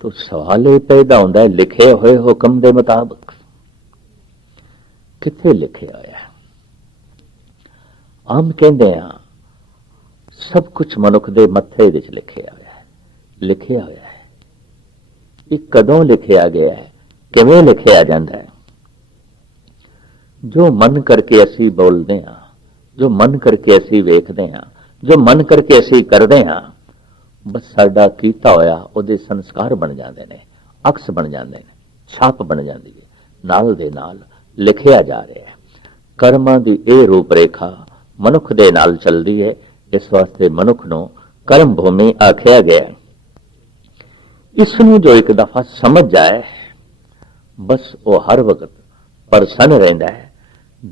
तो सवाल ये पैदा होता है, लिखे हुए हुक्म के मुताबिक किथे लिखे होया? आम कहते हैं सब कुछ मनुख के मत्थे विच लिखे होया है, लिखिया होया है। ये कदों लिखिया गया है, किवें लिखिया जाता है? जो मन करके असी बोलते हैं, जो मन करके असी वेखते हैं, जो मन करके असी करते हैं, बस साडा कीता होया उहदे संस्कार बन जाते हैं, अक्स बन जाते हैं, छाप बन जाती है, नाल दे नाल लिखिया जा रहा है। कर्मां दी ये रूप रेखा मनुख दे नाल चलती है। इस वास्ते मनुख नूं कर्म भूमि आख्या गया। इसनूं जो एक दफा समझ जाए, बस वो हर वक्त प्रसन्न रहिंदा है।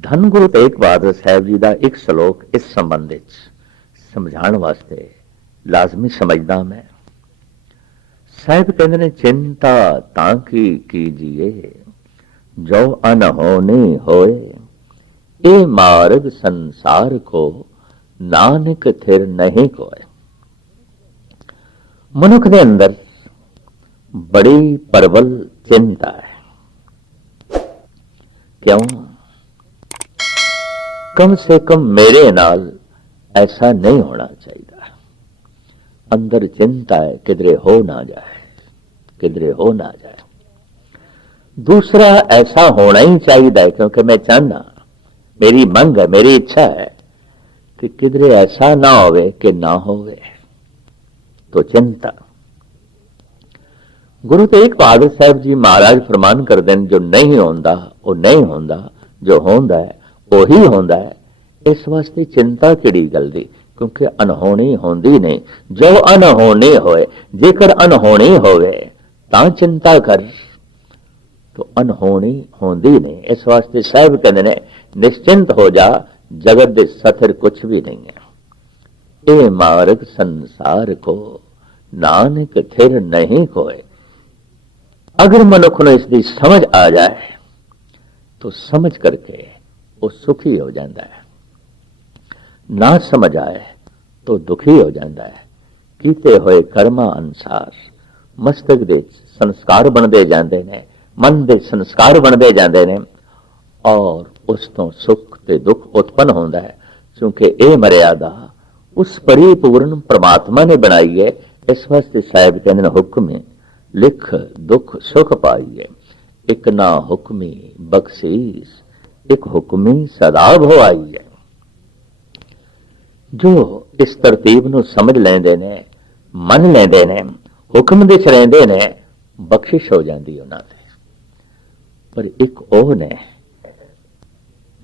धन गुरु तेग बहादुर साहब जी का एक श्लोक इस संबंध विच समझाण वास्ते लाजमी समझदा मैं। साहब कहते ने, चिंता ताकि कीजिए जो अनहोनी होए, ए मार्ग संसार को नानक थिर नहीं कोय। मनुख के अंदर बड़ी प्रबल चिंता है। क्यों? कम से कम मेरे नाल ऐसा नहीं होना चाहिए। अंदर चिंता है, किधरे हो ना जाए, किधरे हो ना जाए। दूसरा, ऐसा होना ही चाहिए क्योंकि मैं चाहना, मेरी मंग है, मेरी इच्छा है कि किधरे ऐसा ना होवे कि ना होवे, तो चिंता। गुरु तेग बहादुर साहब जी महाराज फरमान कर दें, जो नहीं होंदा वो नहीं होंदा, जो होंदा है वो ही होंदा है। इस वास्ते चिंता किहड़ी गल दी? क्योंकि अनहोनी होंदी नहीं। जो अनहोनी होए, जेकर अनहोनी होवे तां चिंता कर, तो अनहोनी होंदी नहीं। इस वास्ते साहब कहते ने, निश्चिंत हो जा, जगत दे सथिर कुछ भी नहीं है। ए मार्ग संसार को नानक थिर नहीं कोय। अगर मनुख को इसकी समझ आ जाए तो समझ करके वो सुखी हो जाता है, ना समझ आए तो दुखी हो जाता है। कीते हुए कर्मा अनुसार मस्तक दे संस्कार बनते जाते हैं, मन के संस्कार बनते जाते हैं, और उस तो सुख ते दुख उत्पन्न होता है। क्योंकि ये मर्यादा उस परिपूर्ण परमात्मा ने बनाई है। इस वास्ते साहब कहते हैं, हुक्म लिख दुख सुख पाइए, एक ना हुक्मी बख्शीस, एक हुक्मी सदा भो आई है। जो इस तरतीब नूं समझ लेंदे ने, मन लेंदे ने, हुक्म दे च रहिंदे ने, बख्शिश हो जाती उन्हां ते। पर एक ओह ने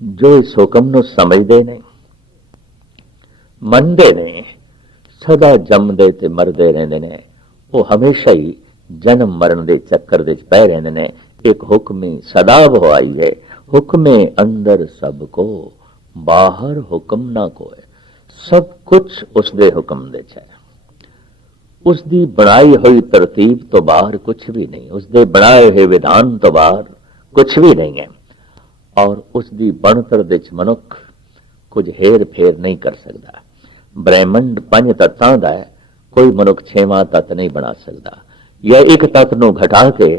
जो इस हुक्म नूं समझदे नहीं, मनदे नहीं, सदा जमदे ते मरदे रहिंदे ने, वो हमेशा ही जन्म मरण दे चक्कर दे पै रहिंदे ने। एक हुक्मी सदा भो आई है, हुक्मे अंदर सबको, बाहर हुक्म ना कोय। सब कुछ उसके हुक्म दे है। उसकी बनाई हुई तरतीब तो बाहर कुछ भी नहीं, उसके बनाए हुए विधान तो बाहर कुछ भी नहीं है। और उसकी बनतर दे मनुख कुछ हेर फेर नहीं कर सकता। ब्रह्मंड 5 तत्तां दा है, कोई मनुख 6वां तत्त नहीं बना सकता, या एक तत्त नूं घटा के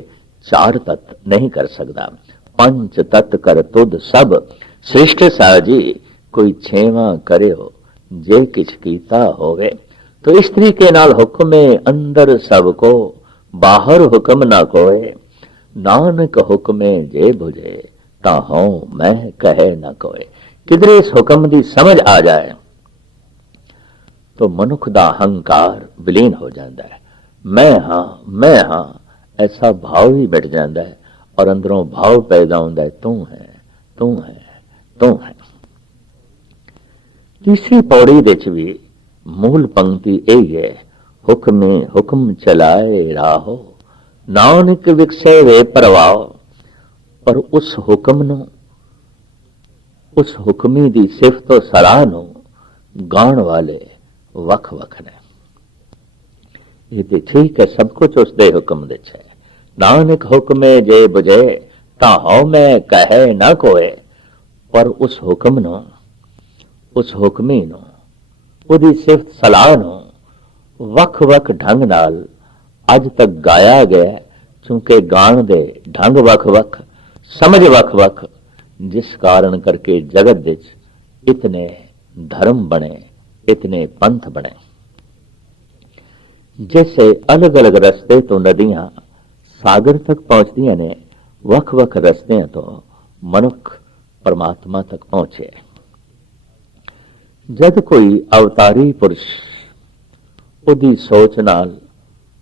4 तत्त नहीं कर सकता। 5 तत्त कर तुद सब श्रेष्ठ साजी, कोई 6वां करे हो जे किछ कीता होवे। तो इस तरीके नाल हुक्मे अंदर सबको, बाहर हुक्म ना कोय। नानक हुक्मे जे बुझे, ताहो मैं कहे ना कोय। किधरे इस हुक्म की समझ आ जाए तो मनुख का अहंकार विलीन हो जाता है। मैं हाँ ऐसा भाव ही मिट जाता है, और अंदरों भाव पैदा होता है, तू है, तू है, तू है। तीसरी पौड़ी दे च भी मूल पंक्ति यही है, हुक्मे हुक्म चलाए राहो, नानक विकसे वे परवाओ। पर उस हुक्म नूं, उस हुक्मी दी सिफत तो सलाह नूं गाण वाले वख वख ने। ये तो ठीक है, सब कुछ उसके हुक्म दे है। नानक हुक्मे जे बुझे, ताहो मैं कहे ना कोय। पर उस हुक्म नूं, उस हुक्मी नूं, उहदी सिफत सलाह नूं वख वख ढंग नाल ਅੱਜ ਤੱਕ ਗਾਇਆ ਗਿਆ, ਚूंकि गाण दे ढंग वख-वख, समझ वख-वख, जिस कारण करके जगत विच इतने धर्म बने, इतने पंथ बने। जैसे अलग अलग रस्ते तो नदियां सागर तक पहुंचदियां ने, वख-वख रस्तियां तो मनुख परमात्मा तक पहुंचे। जद कोई अवतारी पुरुष ਉਹਦੀ ਸੋਚ ਨਾਲ,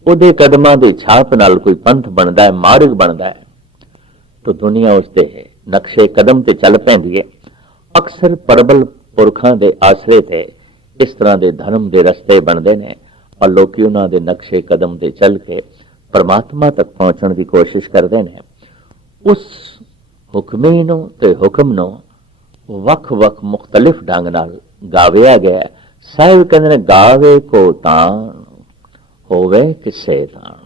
ਉਹਦੇ ਕਦਮਾਂ ਦੇ ਛਾਪ ਨਾਲ ਕੋਈ ਪੰਥ ਬਣਦਾ ਹੈ, ਮਾਰਗ ਬਣਦਾ ਹੈ, ਤਾਂ ਦੁਨੀਆ ਉਸਦੇ ਨਕਸ਼ੇ ਕਦਮ ਤੇ ਚੱਲ ਪੈਂਦੀ ਹੈ। ਅਕਸਰ ਪਰਬਲ ਪੁਰਖਾਂ ਦੇ ਆਸਰੇ ਤੇ ਇਸ ਤਰ੍ਹਾਂ ਦੇ ਧਰਮ ਦੇ ਰਸਤੇ ਬਣਦੇ ਨੇ, ਔਰ ਲੋਕੀ ਉਹਨਾਂ ਦੇ ਨਕਸ਼ੇ ਕਦਮ ਤੇ ਚੱਲ ਕੇ ਪਰਮਾਤਮਾ ਤੱਕ ਪਹੁੰਚਣ ਦੀ ਕੋਸ਼ਿਸ਼ ਕਰਦੇ ਨੇ। ਉਸ ਹੁਕਮੀ ਨੂੰ ਤੇ ਹੁਕਮ ਨੂੰ ਵੱਖ-ਵੱਖ ਮੁਖਤਲਿਫ ਢੰਗ ਨਾਲ ਗਾਵਿਆ ਗਿਆ। ਸਾਹਿਬ ਕਹਿੰਦੇ ਨੇ, ਗਾਵੇ ਕੋ ਤਾਣ ਹੋਵੇ ਕਿਸੇ ਤਾਣ।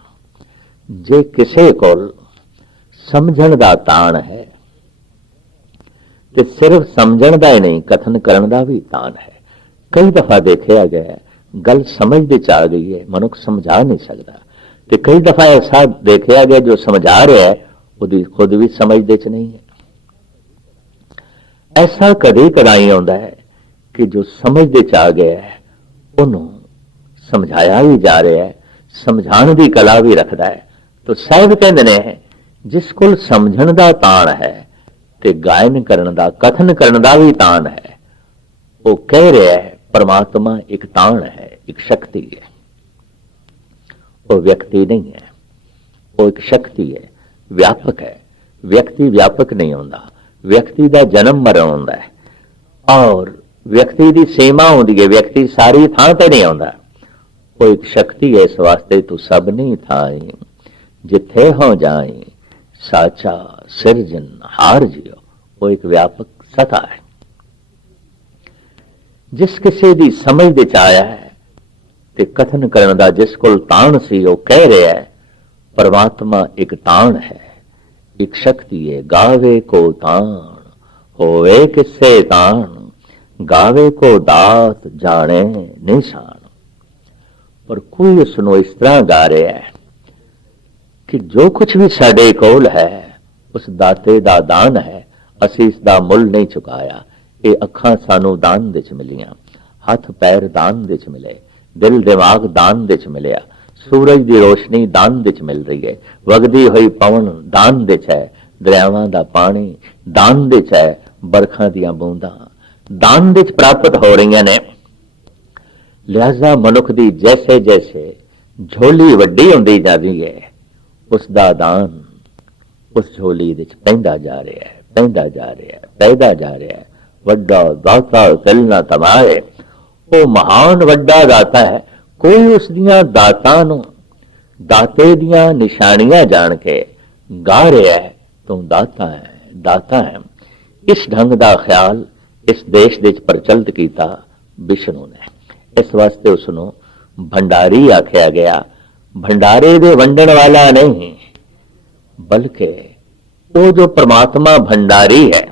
ਜੇ ਕਿਸੇ ਕੋਲ ਸਮਝਣ ਦਾ ਤਾਣ ਹੈ ਤੇ ਸਿਰਫ ਸਮਝਣ ਦਾ ਹੀ ਨਹੀਂ, ਕਥਨ ਕਰਨ ਦਾ ਵੀ ਤਾਣ ਹੈ। ਕਈ ਦਫਾ ਦੇਖਿਆ ਗਿਆ ਗੱਲ ਸਮਝ ਦੇ ਚ ਆ ਗਈ ਹੈ, ਮਨੁੱਖ ਸਮਝਾ ਨਹੀਂ ਸਕਦਾ, ਤੇ ਕਈ ਦਫਾ ਐਸਾ ਦੇਖਿਆ ਗਿਆ ਜੋ ਸਮਝਾ ਰਿਹਾ ਹੈ ਉਹਦੀ ਖੁਦ ਵੀ ਸਮਝ ਦੇ ਚ ਨਹੀਂ ਹੈ। ਐਸਾ ਕਦੇ ਕਦਾਈ ਆਉਂਦਾ ਹੈ ਕਿ ਜੋ ਸਮਝ ਦੇ ਚ ਆ ਗਿਆ ਹੈ ਉਹਨੂੰ ਸਮਝਾਇਆ ਵੀ ਜਾ ਰਿਹਾ ਹੈ, ਸਮਝਾਉਣ ਦੀ ਕਲਾ ਵੀ ਰੱਖਦਾ ਹੈ। ਤਾਂ ਸਾਹਿਬ ਕਹਿੰਦੇ ਨੇ, ਜਿਸ ਕੋਲ ਸਮਝਣ ਦਾ ਤਾਣ ਹੈ ਤੇ ਗਾਇਨ ਕਰਨ ਦਾ, ਕਥਨ ਕਰਨ ਦਾ ਵੀ ਤਾਣ ਹੈ, ਉਹ ਕਹਿ ਰਿਹਾ ਹੈ ਪਰਮਾਤਮਾ ਇੱਕ ਤਾਣ ਹੈ, ਇੱਕ ਸ਼ਕਤੀ ਹੈ। ਉਹ ਵਿਅਕਤੀ ਨਹੀਂ ਹੈ, ਉਹ ਇੱਕ ਸ਼ਕਤੀ ਹੈ, ਵਿਆਪਕ ਹੈ। ਵਿਅਕਤੀ ਵਿਆਪਕ ਨਹੀਂ ਹੁੰਦਾ, ਵਿਅਕਤੀ ਦਾ ਜਨਮ ਮਰਨ ਹੁੰਦਾ ਹੈ, ਔਰ ਵਿਅਕਤੀ ਦੀ ਸੀਮਾ ਹੁੰਦੀ ਹੈ, ਵਿਅਕਤੀ ਸਾਰੀ ਥਾਂ ਤੇ ਨਹੀਂ ਆਉਂਦਾ। ਉਹ ਇੱਕ ਸ਼ਕਤੀ ਹੈ। ਇਸ ਵਾਸਤੇ ਤੂੰ ਸਭ ਨਹੀਂ ਥਾਈ, ਜਿੱਥੇ ਹੋ ਜਾਏ ਸਾਚਾ ਸਿਰਜਨ ਹਾਰ ਜਿਓ। ਉਹ ਇੱਕ ਵਿਆਪਕ ਸਤਾ ਹੈ। ਜਿਸ ਕਿਸੇ ਦੀ ਸਮਝ ਦੇ ਚ ਆਇਆ ਹੈ ਤੇ ਕਥਨ ਕਰਨ ਦਾ ਜਿਸ ਕੋਲ ਤਾਣ ਸੀ, ਉਹ ਕਹਿ ਰਿਹਾ ਹੈ ਪਰਮਾਤਮਾ ਇੱਕ ਤਾਣ ਹੈ, ਇੱਕ ਸ਼ਕਤੀ ਹੈ। ਗਾਵੇ ਕੋ ਤਾਣ ਹੋਵੇ ਕਿਸੇ ਤਾਣ, ਗਾਵੇ ਕੋ ਦਾਤ ਜਾਣੇ ਨਿਸ਼ਾਨ। ਪਰ ਕੋਈ ਉਸ ਨੂੰ ਇਸ ਤਰ੍ਹਾਂ ਗਾ ਰਿਹਾ ਹੈ ਕਿ ਜੋ ਕੁਝ ਵੀ ਸਾਡੇ ਕੋਲ ਹੈ ਉਸ ਦਾਤੇ ਦਾ ਦਾਨ ਹੈ, ਅਸੀਂ ਇਸ ਦਾ ਮੁੱਲ ਨਹੀਂ ਚੁਕਾਇਆ। ਇਹ ਅੱਖਾਂ ਸਾਨੂੰ ਦਾਨ ਦੇ ਚ ਮਿਲੀਆਂ, ਹੱਥ ਪੈਰ ਦਾਨ ਦੇ ਚ ਮਿਲੇ, ਦਿਲ ਦਿਮਾਗ ਦਾਨ ਦੇ ਚ ਮਿਲਿਆ, ਸੂਰਜ ਦੀ ਰੋਸ਼ਨੀ ਦਾਨ ਦੇ ਚ ਮਿਲ ਰਹੀ ਹੈ, ਵਗਦੀ ਹੋਈ ਪਵਨ ਦਾਨ ਦੇ ਚ ਹੈ, ਦਰਿਆਵਾਂ ਦਾ ਪਾਣੀ ਦਾਨ ਦੇ ਚ ਹੈ, ਬਰਖਾਂ ਦੀਆਂ ਬੂੰਦਾਂ ਦਾਨ ਦੇ ਚ ਪ੍ਰਾਪਤ ਹੋ ਰਹੀਆਂ ਨੇ। ਲਿਹਾਜ਼ਾ ਮਨੁੱਖ ਦੀ ਜੈਸੇ ਜੈਸੇ ਝੋਲੀ ਵੱਡੀ ਹੁੰਦੀ ਜਾਂਦੀ ਹੈ, ਉਸ ਦਾ ਦਾਨ ਉਸ ਝੋਲੀ ਵਿੱਚ ਪੈਂਦਾ ਜਾ ਰਿਹਾ ਹੈ, ਪੈਂਦਾ ਜਾ ਰਿਹਾ ਹੈ, ਪੈਦਾ ਜਾ ਰਿਹਾ ਹੈ। ਵੱਡਾ ਦਾਤਾ ਚੱਲਣਾ ਤਮਾਏ, ਉਹ ਮਹਾਨ ਵੱਡਾ ਦਾਤਾ ਹੈ। ਕੋਈ ਉਸ ਦੀਆਂ ਦਾਤਾਂ ਨੂੰ, ਦਾਤੇ ਦੀਆਂ ਨਿਸ਼ਾਨੀਆਂ ਜਾਣ ਕੇ ਗਾ ਰਿਹਾ ਹੈ, ਤੂੰ ਦਾਤਾ ਹੈ, ਦਾਤਾ ਹੈ। ਇਸ ਢੰਗ ਦਾ ਖਿਆਲ ਇਸ ਦੇਸ਼ ਦੇ ਵਿੱਚ ਪ੍ਰਚਲਿਤ ਕੀਤਾ ਵਿਸ਼ਨੂੰ ਨੇ। ਇਸ ਵਾਸਤੇ ਉਸ ਨੂੰ ਭੰਡਾਰੀ ਆਖਿਆ ਗਿਆ। ਭੰਡਾਰੇ ਦੇ ਵੰਡਣ ਵਾਲਾ ਨਹੀਂ, ਬਲਕਿ ਉਹ ਜੋ ਪ੍ਰਮਾਤਮਾ ਭੰਡਾਰੀ ਹੈ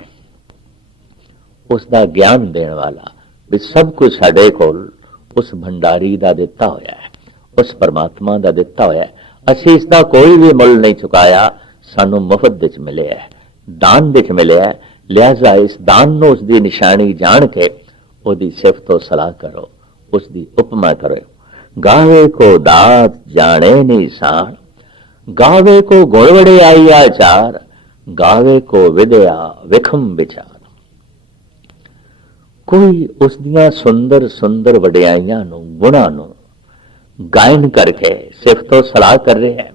ਉਸ ਦਾ ਗਿਆਨ ਦੇਣ ਵਾਲਾ। ਵੀ ਸਭ ਕੁਝ ਸਾਡੇ ਕੋਲ ਉਸ ਭੰਡਾਰੀ ਦਾ ਦਿੱਤਾ ਹੋਇਆ ਹੈ, ਉਸ ਪਰਮਾਤਮਾ ਦਾ ਦਿੱਤਾ ਹੋਇਆ ਹੈ। ਅਸੀਂ ਇਸ ਦਾ ਕੋਈ ਵੀ ਮੁੱਲ ਨਹੀਂ ਚੁਕਾਇਆ, ਸਾਨੂੰ ਮੁਫਤ ਵਿੱਚ ਮਿਲਿਆ ਹੈ, ਦਾਨ ਵਿੱਚ ਮਿਲਿਆ ਹੈ। ਲਿਹਾਜ਼ਾ ਇਸ ਦਾਨ ਨੂੰ ਉਸ ਦੀ ਨਿਸ਼ਾਨੀ ਜਾਣ ਕੇ ਉਹਦੀ ਸਿਫਤ ਸਲਾਹ ਕਰੋ, ਉਸ ਦੀ ਉਪਮਾ ਕਰੋ। ਗਾਵੇ ਕੋ ਦਾਤ ਜਾਣੇ ਨਿਸ਼ਾਨ, ਗਾਵੇ ਕੋ ਗੁਣ ਵਡਿਆਈ ਆਚਾਰ, ਗਾਵੇ ਕੋ ਵਿਦਿਆ ਵਿਖਮ ਵਿਚਾਰ। ਕੋਈ ਉਸ ਦੀਆਂ ਸੁੰਦਰ ਸੁੰਦਰ ਵਡਿਆਈਆਂ ਨੂੰ, ਗੁਣਾਂ ਨੂੰ ਗਾਇਨ ਕਰਕੇ ਸਿਫਤੋ ਸਲਾਹ ਕਰ ਰਿਹਾ ਹੈ,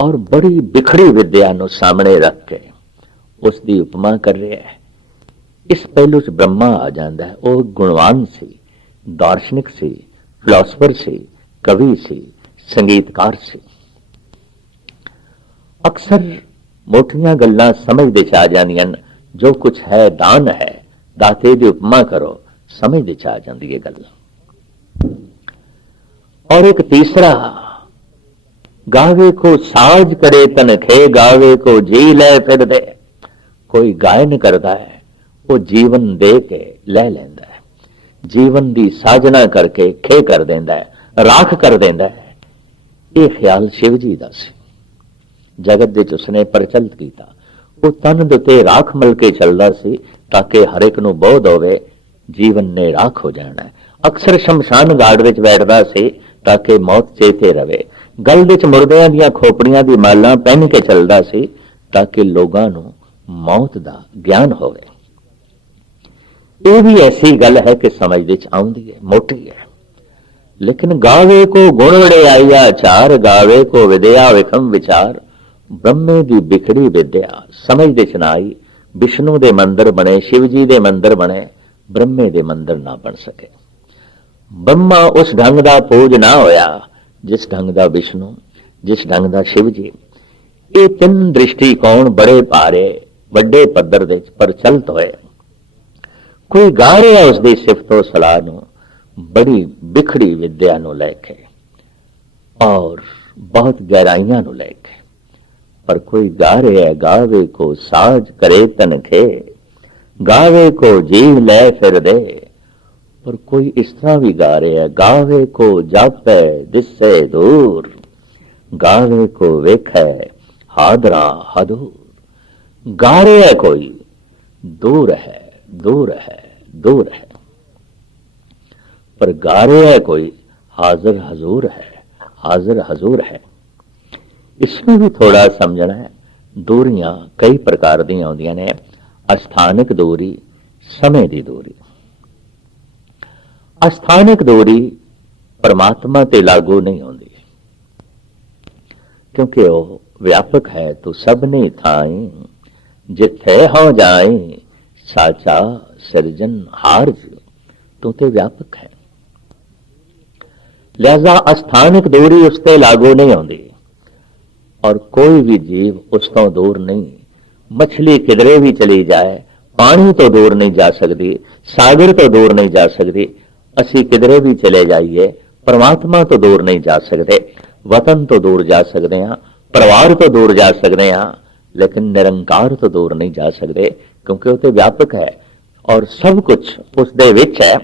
ਔਰ ਬੜੀ ਬਿਖੜੀ ਵਿਦਿਆ ਨੂੰ ਸਾਹਮਣੇ ਰੱਖ ਕੇ ਉਸ ਦੀ ਉਪਮਾ ਕਰ ਰਿਹਾ ਹੈ। ਇਸ ਪਹਿਲੂ ਚ ਬ੍ਰਹਮਾ ਆ ਜਾਂਦਾ ਹੈ। ਉਹ ਗੁਣਵਾਨ ਸੀ, ਦਾਰਸ਼ਨਿਕ ਸੀ, ਫਿਲਾਸਫਰ ਸੀ, ਕਵੀ ਸੀ, ਸੰਗੀਤਕਾਰ ਸੀ। ਅਕਸਰ ਮੋਟੀਆਂ ਗੱਲਾਂ ਸਮਝ ਦੇ ਚ ਆ ਜਾਂਦੀਆਂ। ਜੋ ਕੁਝ ਹੈ ਦਾਨ ਹੈ, ਦਾਤੇ ਦੀ ਉਪਮਾ ਕਰੋ, ਸਮਝ ਦੇ ਚ ਆ ਜਾਂਦੀ ਹੈ ਗੱਲ। और एक तीसरा, गावे को साज करे तनखे, गावे को जी ले फिर दे। कोई गायन करता है, वो जीवन दे के ले लेंदा है, जीवन दी साजना करके खे कर देंदा है, राख कर देंदा है। ਇਹ ਖਿਆਲ ਸ਼ਿਵ ਜੀ ਦਾ ਸੀ। ਜਗਤ ਦੇ ਵਿੱਚ ਉਸਨੇ ਪ੍ਰਚਲਿਤ ਕੀਤਾ। ਉਹ ਤਨ ਦੇ ਉੱਤੇ ਰਾਖ ਮਲ ਕੇ ਚੱਲਦਾ ਸੀ ਤਾਂ ਕਿ ਹਰ ਇੱਕ ਨੂੰ ਬੋਧ ਹੋਵੇ ਜੀਵਨ ਨੇ ਰਾਖ ਹੋ ਜਾਣਾ ਹੈ। ਅਕਸਰ ਸ਼ਮਸ਼ਾਨ ਘਾਟ ਵਿੱਚ ਬੈਠਦਾ ਸੀ ਤਾਂ ਕਿ ਮੌਤ ਚੇਤੇ ਰਵੇ। ਗਲ ਵਿੱਚ ਮੁਰਦਿਆਂ ਦੀਆਂ ਖੋਪੜੀਆਂ ਦੀ ਮਾਲਾਂ ਪਹਿਨ ਕੇ ਚੱਲਦਾ ਸੀ ਤਾਂ ਕਿ ਲੋਕਾਂ ਨੂੰ ਮੌਤ ਦਾ ਗਿਆਨ ਹੋਵੇ। ਇਹ ਵੀ ਐਸੀ ਗੱਲ ਹੈ ਕਿ ਸਮਝ ਵਿੱਚ ਆਉਂਦੀ ਹੈ, ਮੋਟੀ ਹੈ। ਲੇਕਿਨ ਗਾਵੇ ਕੋ ਗੁਣ ਵਡਿਆਈਆ ਚਾਰ, ਗਾਵੇ ਕੋ ਵਿਦਿਆ ਵਿਖਮ ਵਿਚਾਰ। ਬ੍ਰਹਮੇ ਦੀ ਬਿਖੜੀ ਵਿਦਿਆ ਸਮਝ ਦੇ ਚ ਨਾ ਆਈ। ਵਿਸ਼ਨੂੰ ਦੇ ਮੰਦਰ ਬਣੇ, ਸ਼ਿਵ ਜੀ ਦੇ ਮੰਦਰ ਬਣੇ, ਬ੍ਰਹਮੇ ਦੇ ਮੰਦਰ ਨਾ ਬਣ ਸਕੇ। ਬ੍ਰਹਮਾ ਉਸ ਢੰਗ ਦਾ ਪੂਜ ਨਾ ਹੋਇਆ ਜਿਸ ਢੰਗ ਦਾ ਵਿਸ਼ਨੂੰ, ਜਿਸ ਢੰਗ ਦਾ ਸ਼ਿਵ ਜੀ। ਇਹ ਤਿੰਨ ਦ੍ਰਿਸ਼ਟੀਕੋਣ ਬੜੇ ਭਾਰੇ ਵੱਡੇ ਪੱਧਰ ਦੇ ਪ੍ਰਚਲਿਤ ਹੋਏ। ਕੋਈ ਗਾ ਰਿਹਾ ਉਸ ਦੀ ਸਿਫਤੋ ਸਲਾਹ ਨੂੰ ਬੜੀ ਬਿਖੜੀ ਵਿਦਿਆ ਨੂੰ ਲੈ ਕੇ ਔਰ ਬਹੁਤ ਗਹਿਰਾਈਆਂ ਨੂੰ ਲੈ ਕੇ, ਪਰ ਕੋਈ ਗਾ ਰਿਹਾ ਗਾਵੇ ਕੋ ਸਾਜ ਕਰੇ ਤਨਖੇ, ਗਾਵੇ ਕੋ ਜੀਵ ਲੈ ਫਿਰ ਦੇ। ਪਰ ਕੋਈ ਇਸ ਤਰ੍ਹਾਂ ਵੀ ਗਾ ਰਿਹਾ ਗਾਵੇ ਕੋ ਜਾਪੈ ਦਿਸੇ ਦੂਰ, ਗਾਵੇ ਕੋ ਵੇਖੈ ਹਾਦਰਾ ਹਦੂਰ। ਗਾ ਰਿਹਾ ਕੋਈ ਦੂਰ ਹੈ, ਦੂਰ ਹੈ, ਦੂਰ ਹੈ, पर गा रहा है कोई हाजिर हजूर है, हाजिर हजूर है। इसमें भी थोड़ा समझना है। दूरियां कई प्रकार दी आउंदियां ने। अस्थानिक दूरी, समय की दूरी। अस्थानिक दूरी परमात्मा ते लागू नहीं होती क्योंकि वह व्यापक है। तो सबने थाई जिथे हो जाए साचा सिरजन हार, तू ते व्यापक है। लिहाजा अस्थानिक दूरी उस पर लागू नहीं होती और कोई भी जीव उस तो दूर नहीं। मछली किधरे भी चली जाए पानी तो दूर नहीं जा सकती, सागर तो दूर नहीं जा सकती। असी किधरे भी चले जाइए परमात्मा तो दूर नहीं जा सकते। वतन तो दूर जा सकते हैं, परिवार तो दूर जा सकते हैं, लेकिन निरंकार तो दूर नहीं जा सकते क्योंकि वो तो व्यापक है और सब कुछ उस दे विच है।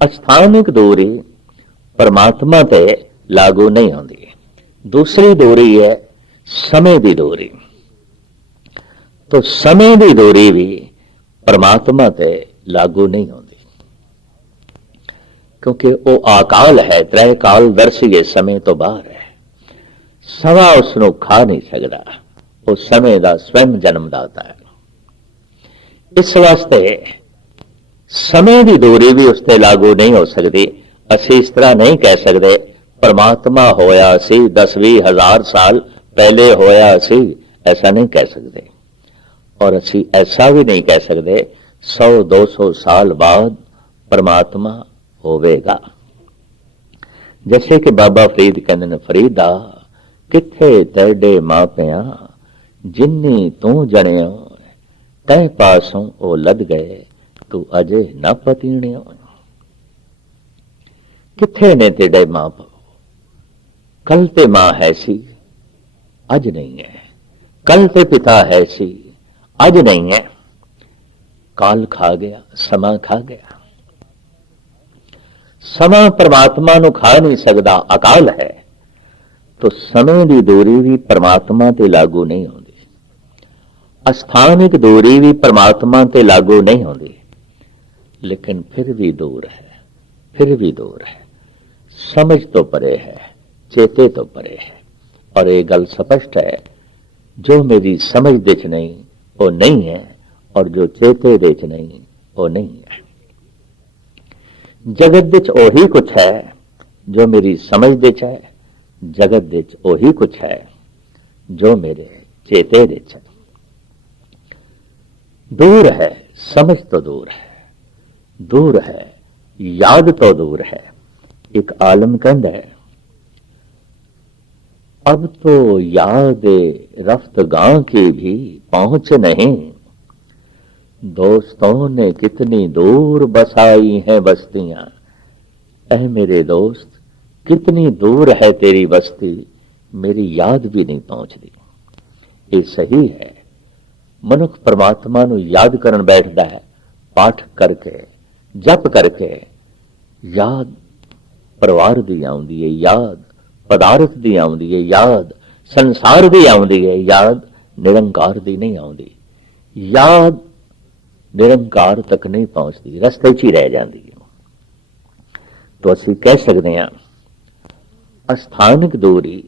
अस्थानिक दूरी परमात्मा ते लागू नहीं होती। दूसरी दूरी है समय की दूरी। तो समय की दूरी भी परमात्मा ते लागू नहीं होती क्योंकि वो अकाल है, त्रै काल दर्शिए समय तो बाहर है। सवा उसनों खा नहीं सकता, वो समय का स्वयं जन्मदाता है। इस वास्ते समय की दूरी भी उसते लागू नहीं हो सकती। असी इस तरह नहीं कह सकते परमात्मा होया सी 10-20 हजार साल पहले होया सी, ऐसा नहीं कह सकते। और असी ऐसा भी नहीं कह सकते 100-200 साल बाद परमात्मा होवेगा। जैसे कि बाबा फरीद कहते हैं, फरीदा किथे तेरे मापिया जिन्नी तू जणियो, तै पासों ओ लद गए तू अजे न पतीणियो। किथे ने तेरे मां प्यो, कल ते मां है सी अज नहीं है, कल ते पिता है सी अज नहीं है। काल खा गया, समा खा गया। समा परमात्मा नु खा नहीं सकता, अकाल है। तो समय की दूरी भी परमात्मा ते लागू नहीं होती। अस्थानिक दूरी भी परमात्मा ते लागू नहीं होती, लेकिन फिर भी दूर है, फिर भी दूर है। समझ तो परे है, चेते तो परे है। और ये गल स्पष्ट है, जो मेरी समझ दे च नहीं वो नहीं है और जो चेते दे च नहीं वो नहीं है। जगत दे च ओही कुछ है जो मेरी समझ दे च है, जगत दे च ओही कुछ है जो मेरे चेते दे च है। दूर है, समझ तो दूर है, दूर है, याद तो दूर है। एक आलम कहता है, अब तो याद रफ्तगां की भी पहुंच नहीं, दोस्तों ने कितनी दूर बसाई हैं बस्तियां। ऐ मेरे दोस्त, कितनी दूर है तेरी बस्ती, मेरी याद भी नहीं पहुंचती। ये सही है। मनुख परमात्मा नु याद करन बैठदा है, पाठ करके, जप करके। याद परिवार दी आउंदी है, याद पदार्थ दी आउंदी है याद, संसार दी आउंदी है याद, निरंकार दी नहीं आउंदी। याद निरंकार तक नहीं पहुंचती, रस्ते च ही रह जाती है। तो ਅਸੀਂ कह सकते हैं ਅਸਥਾਨਕ दूरी,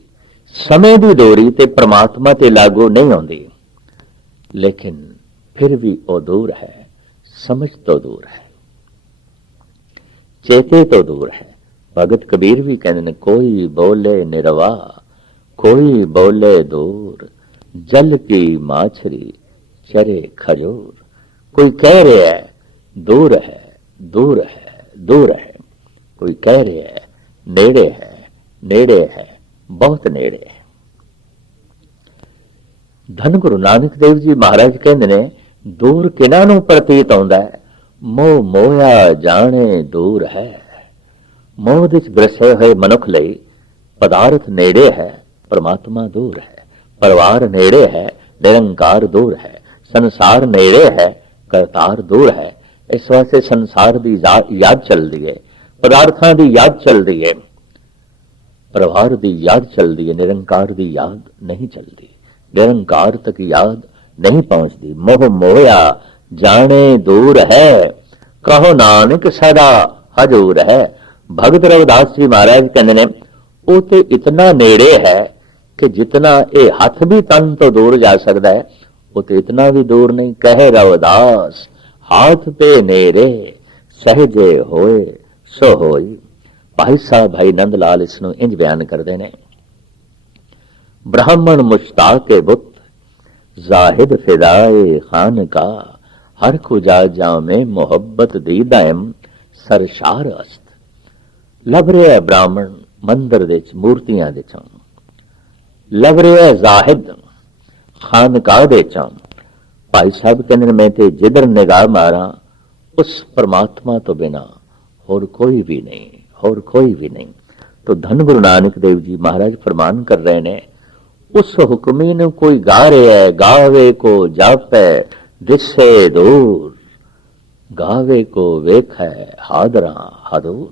समय की दूरी ते परमात्मा ते लागू नहीं आती, लेकिन फिर भी वो दूर है, समझ तो दूर है, चेते तो दूर है। भगत कबीर भी कहते हैं, कोई बोले निरवा, कोई बोले दूर, जल की माछरी चरे खजूर। कोई कह रहा है दूर है, दूर है, दूर है, कोई कह रहा है नेड़े है, नेड़े है, बहुत नेड़े है। धन गुरु नानक देव जी महाराज कहते ने, दूर किन्हां नूं प्रतीत आउंदा है, मोह मोया जाने दूर है। मोह विच ग्रसे होए मनुख लई पदार्थ नेड़े है, परमात्मा दूर है। परिवार नेड़े है, निरंकार दूर है। संसार नेड़े है, करतार दूर है। इस वास्ते संसार की याद चलती है, पदार्थां की याद चलती है, परिवार की याद चलती है, निरंकार की याद नहीं चलती, निरंकार तक याद नहीं पहुंचती। मोह मोया जाने दूर है, कहो नानक सदा हजूर है। भगत रविदास जी महाराज कहते ने, वो तो इतना नेड़े है कि जितना ये हाथ भी तन तो दूर जा सकता है, वो तो इतना भी दूर नहीं। कहे रविदास हाथ पे नेरे सहजे होए सो होई। भाई साहब भाई नंद लाल इसनों इंज बयान करते हैं, ब्राह्मण मुश्ताक बुत जाहिद फिदाए खान का, हर खुजा जामे मोहब्बत दी दायम सरशार अस्त। लभ रहा ब्राह्मण मंदिर दे मूर्तियां दे चों, लभ रहा जाहिद खानकाह दे चों। भाई साहब कहते मैं ते जिधर निगाह मारा उस परमात्मा तो बिना होर कोई भी नहीं, होर कोई भी नहीं। तो धन गुरु नानक देव जी महाराज फरमान कर रहे ने, उस हुक्मी ने कोई गा रहा है, गावे को जापे दिसे दूर, गावे को वेख है हादरा हदूर।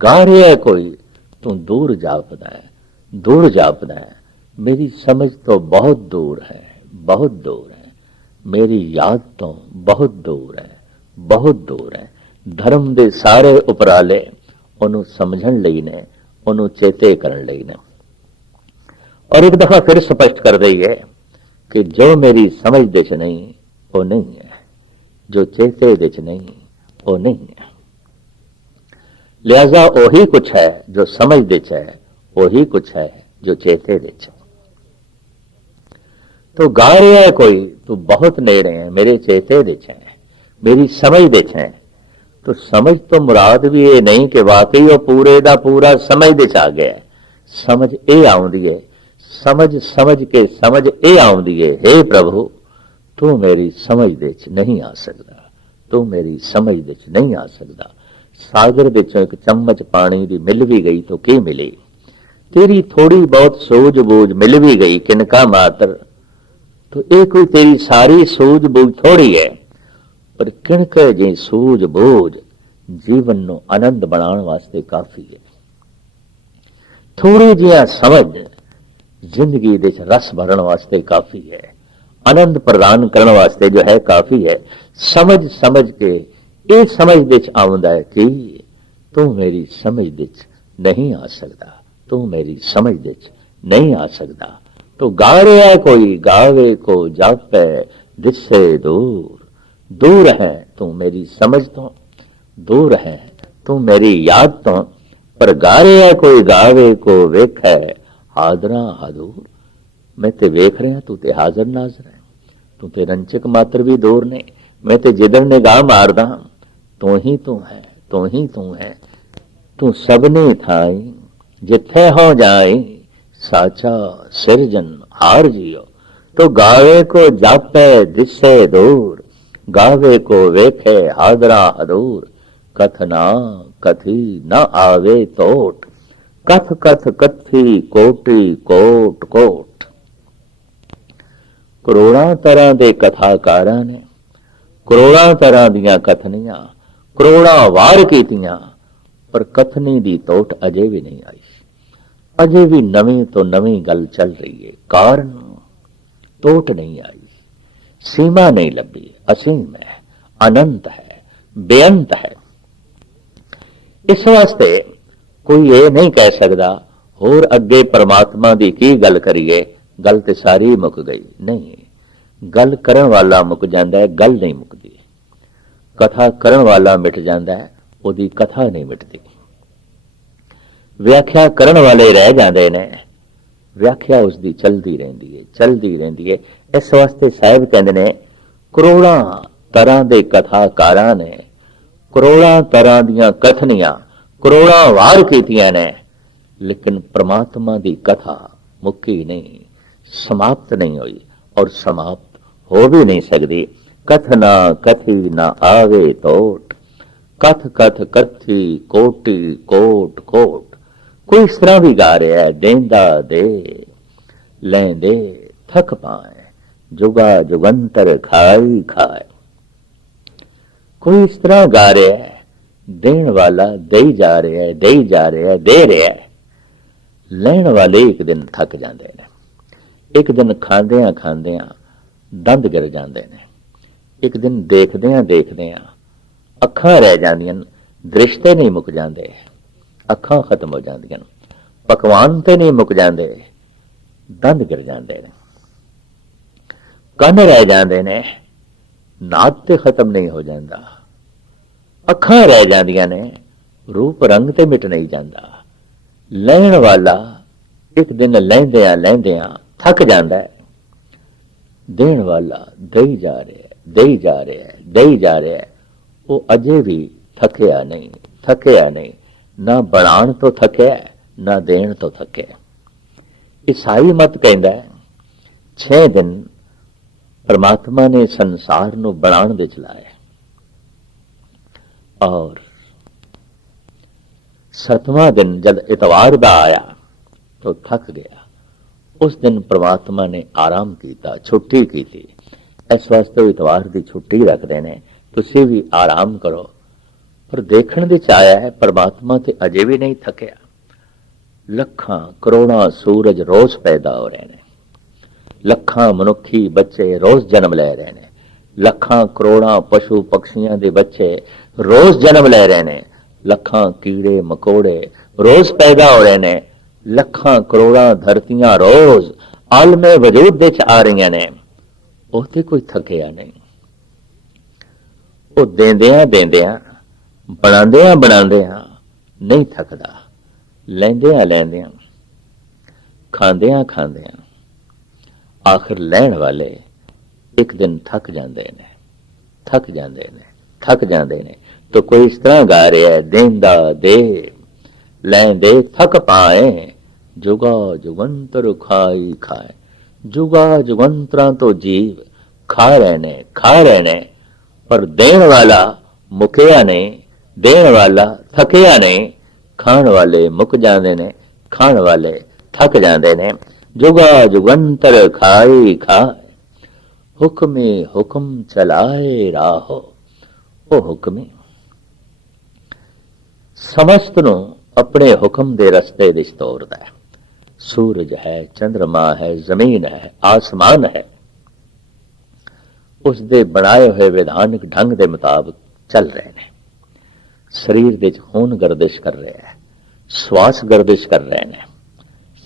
गा रहा है कोई, तू दूर जापदा है, दूर जापदा है, मेरी समझ तो बहुत दूर है, बहुत दूर है, मेरी याद तो बहुत दूर है, बहुत दूर है। धर्म दे सारे उपराले ਉਹਨੂੰ ਸਮਝਣ ਲਈ ਨੇ, ਉਹਨੂੰ ਚੇਤੇ ਕਰਨ ਲਈ ਨੇ। और एक दफा फिर स्पष्ट कर रही है कि जो मेरी समझ दे च नहीं वो नहीं है, जो चेते दे च नहीं वो नहीं है। लिहाजा वही कुछ है जो समझ दे च है, वही कुछ है जो चेते दे च। तो गा रहा है कोई, तू बहुत नेड़े है, मेरे चेते दे च है, मेरी समझ दे च है। तो समझ तो मुराद भी ये नहीं कि वाकई वो पूरे दा पूरा समझ दे च आ गया। समझ ये आउंदी है, समझ समझ के समझ ये आउंदी है, हे प्रभु तू मेरी समझ दे च नहीं आ सकता, तू मेरी समझ दे च नहीं आ सकता। सागर विचों एक चम्मच पानी दी मिल भी गई तो की मिली, तेरी थोड़ी बहुत सूझबूझ मिल भी गई किनका मात्र, तो ये कोई तेरी सारी सूझबूझ थोड़ी है, पर किणक जी सूझबूझ जीवन नो आनंद बनाने वास्ते काफी है। थोड़ी जिहा समझ जिंदगी दे रस भरण वास्ते काफी है, आनंद प्रदान करने वास्ते जो है काफी है। समझ समझ के ये समझ दे आउंदा है कि तू मेरी समझ दे नहीं आ सकता, तू मेरी समझ दे नहीं आ सकता। तो गा रहा है कोई, गावे को जापे दिसे दूर, दूर है तू मेरी समझ तो, दूर है तू मेरी याद तो, पर गा रहा है कोई, गावे को वेख है हादरा हादूर। मैं ते वेख रहा तू ते हाजर नाजर है, तू ते रंचक मात्र भी दूर नहीं। मैं ते जिधर निगाह मारदा तू ही तू है, तू ही तू है। तू सबने थाई जिथे हो जाए साचा सिरजन हार जियो। तो गावे को जापे दिसे दूर, गावे को वेखे हादरा हदूर। कथना कथी न आवे तोट, कथ कथ कथी कोटि कोट कोट। करोड़ां तरह के कथाकारां ने करोड़ां तरह दियां कथनियां करोड़ां वार कीतियां, पर कथनी दी तोट अजे भी नहीं आई। अजे भी नवी तो नवी गल चल रही है, कारण टोट नहीं आई, सीमा नहीं लभी, असीम है, अनंत है, बेअंत है। इस वास्ते कोई ये नहीं कह सकता होर अगे परमात्मा की की गल करिए, गल तो सारी मुक गई। नहीं, गल करन वाला मुक जाता है, गल नहीं मुकती। कथा करन वाला मिट जाता है, ओदी कथा नहीं मिटती। व्याख्या करन वाले रह जाते ने, व्याख्या उसकी चलती रहती है, चलती रहती है। इस वास्ते साहब कहते ने करोड़ा तरह के कथाकारां ने करोड़ा तरह दियां कथनियां करोड़ा वार कीतियां ने, लेकिन परमात्मा की कथा मुक्की नहीं, समाप्त नहीं हुई और समाप्त हो भी नहीं सकती। कथना कथी ना आवे तोट, कथ कथ कथी कोटि कोट कोट। कोई इस तरह भी गा रहा है, देंदा दे लेंदे थक पाए, जुगा जुगंतर खाई खाए। कोई इस तरह गा रहा है, देन वाला दे जा रहा है, दे जा रहा है, दे रहा है। लैण वाले एक दिन थक जाते हैं, एक दिन खांदियां खांदियां दंद गिर जाते हैं, एक दिन देखदियां देखदियां अखां रह जांदियां, दृश्य नहीं मुक जाते, अखां खत्म हो जांदियां, पकवान ते नहीं मुक जाते, दंद गिर जाते हैं, कन रह जाते ने, नाद ते खत्म नहीं हो जाता, अखां रह जांदियां ने, रूप रंग ते मिट नहीं जाता। लैण वाला एक दिन लैंदियां लैंदियां थक जाता है, देण वाला दई जा रहा है, दई जा रहा है, दई जा रहा है, वो अजे भी थकिया नहीं, थकिया नहीं, ना बनाण तो थकिया, ना देण तो थकिया। ईसाई मत कहता है 6 दिन परमात्मा ने संसार नूं बनाण दे चलाया और 7वां दिन जब इतवार दा आया तो थक गया। उस दिन परमात्मा ने आराम किया, छुट्टी की थी। इस वास्ते इतवार की छुट्टी रखते हैं, तुसी भी आराम करो। पर देखने दे आया है परमात्मा ते अजे भी नहीं थकिया। लखां करोड़ां सूरज रोज पैदा हो रहे हैं, लखां मनुखी बच्चे रोज जन्म ले रहे हैं, लखां करोड़ां पशु पक्षियां दे बच्चे रोज जन्म ले रहे हैं, लखां कीड़े मकोड़े रोज पैदा हो रहे हैं, लखां करोड़ां धरतियां रोज आलमे वजूद दे आ रही ने। उहते कोई थकिया नहीं, वो देंदियां देंदियां बनांदियां बनांदियां नहीं थकदा, लैंदियां लैंदियां खांदियां खांदियां आखिर लैण वाले एक दिन थक जाते ने, थक जाते ने, थक जाते ने। तो कोई इस तरह गा रहा है, देंदा दे लैंदे थक पाए, जुगा जुगंतर खाई खाए। जुगा जुगंतरा तो जीव खा रहे ने, खा रहे ने, पर देण वाला मुकिया नहीं, देण वाला थकिया नहीं। खाण वाले मुक जाते ने, खाण वाले थक जाते ने। जुगा जुगंतर खाई खाए, हुक्मे हुक्म चलाए राहो। ओ हुक्मे समस्त नूं अपने हुक्म दे रस्ते विच तोरदा है। सूरज है, चंद्रमा है, जमीन है, आसमान है, उस दे बनाए हुए विधानक ढंग के मुताबिक चल रहे हैं। शरीर दे खून गर्दिश कर रहा है, श्वास गर्दिश कर रहे हैं,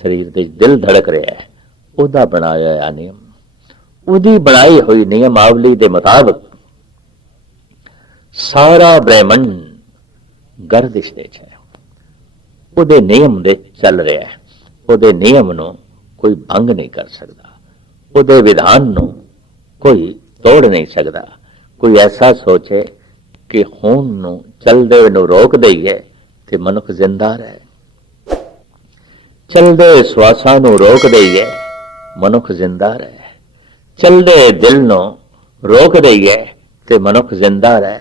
शरीर दे दिल धड़क रहा है। ओदा बनाया हुआ नियम, ओदी बनाई हुई नियमावली के मुताबिक सारा ब्रह्मंड गर्दिश दे है, ओदे नियम दे चल रहा है। ओदे नियम नूं कोई भंग नहीं कर सकता, ओदे विधान नूं कोई तोड़ नहीं सकता। कोई ऐसा सोचे कि खून नूं चलदे नूं रोक दईए ते मनुख जिंदा रहे, चलदे श्वासां नूं रोक दईए मनुख जिंदा रहे, चलदे दिल नूं रोक दईए ते मनुख जिंदा रहे।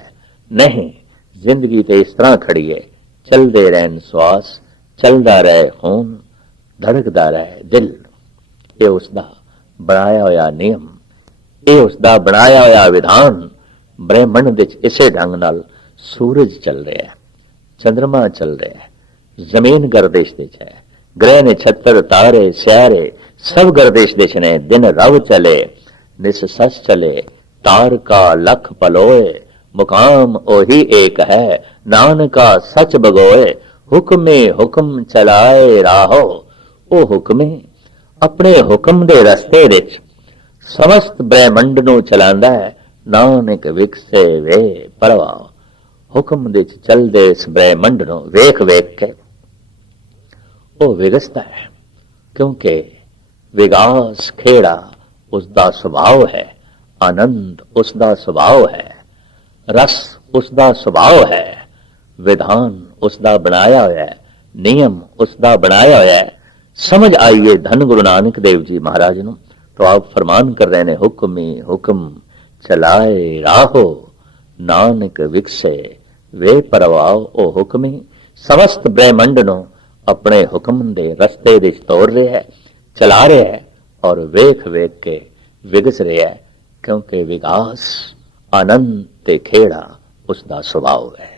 नहीं, जिंदगी ते इस तरह खड़ी है, चलदे रहन श्वास, चलदा रहे खून, धड़कदा रहे दिल। ये उसका बनाया होया नियम, ये उसका बनाया होया विधान। ब्रह्मंड विच इसे ढंग नाल सूरज चल रहा है, चंद्रमा चल रहा है, जमीन गर्दिश विच है, ग्रह ने छत्र तारे स्यारे सब गर्दिश दिश ने दिन रव चले निस सस चले तार का लख पलोए मुकाम ओही एक है नानका सच बगोए हुक्मे हुक्म चलाए राहो ओ हुक्मे अपने हुक्म दे रस्ते विच समस्त ब्रह्मंड ਨੂੰ ਚਲਾਉਂਦਾ ਹੈ ਨਾਨਕ ਵਿਕਸੇ ਵੇ ਪਰਵਾਹ ਹੁਕਮ ਦੇ ਚ ਚੱਲਦੇ ਇਸ ਬ੍ਰਹਮੰਡ ਨੂੰ ਵੇਖ ਵੇਖ ਕੇ ਉਹ ਵਿਗਸਦਾ ਹੈ ਕਿਉਂਕਿ ਵਿਗਾਸ ਖੇੜਾ ਉਸ ਦਾ ਸੁਭਾਅ ਹੈ ਆਨੰਦ ਉਸ ਦਾ ਸੁਭਾਅ ਹੈ ਰਸ ਉਸ ਦਾ ਸੁਭਾਅ ਹੈ ਵਿਧਾਨ ਉਸ ਦਾ ਬਣਾਇਆ ਹੋਇਆ ਹੈ ਨਿਯਮ ਉਸ ਦਾ ਬਣਾਇਆ ਹੋਇਆ ਹੈ ਸਮਝ ਆਈਏ ਧੰਨ ਗੁਰੂ ਨਾਨਕ ਦੇਵ ਜੀ ਮਹਾਰਾਜ ਨੂੰ तो आप फरमान कर रहे हैं हुक्म ही हुक्म चलाए राहो नानक विकसे वे परवाओ ओ हुक्म ही समस्त ब्रह्मंड नो अपने हुक्म दे रस्ते विच तोड़ रहा है चला रहा है और वेख वेख के विगस रहा है क्योंकि विकास आनंद ते खेड़ा उसका स्वभाव है।